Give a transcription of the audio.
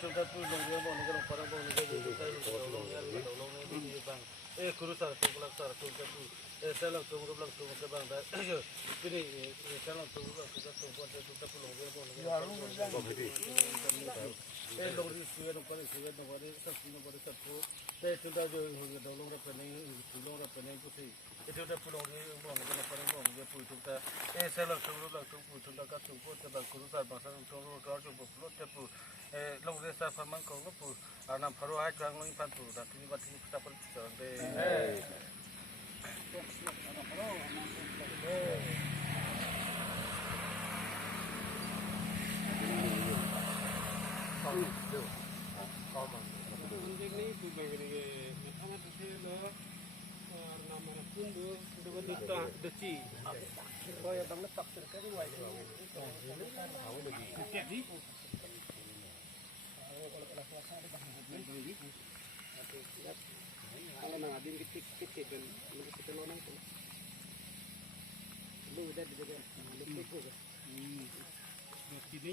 chúng ta tu lồng cái bọn này cái đồng phật bọn này cái gì cái lồng cái bang kuru sar tu kelak sar tu tu salam tu kelak tu ke bang dah ini salam tu kelak tu tu buat tu tu lồng cái bọn này lồng di suai đồng phật suai đồng phật sab sab tu chúng ta jo đồng lồng cái này tu lồng cái này tu sih itu dah pulang ni bọn này cái phật bọn này pui chúng ta salam tu kelak tu pui chúng ta kat tu buat bang kuru sar bang salam tu kelak tu buat tu pui lồng cái sar famang kau tu pui anam baru hai cuang lagi pantu dan ini batin kita perlu jalan deh. Kalau nak ada kecil kan, kita lorong tu. Lu dah juga, lu pun. Sini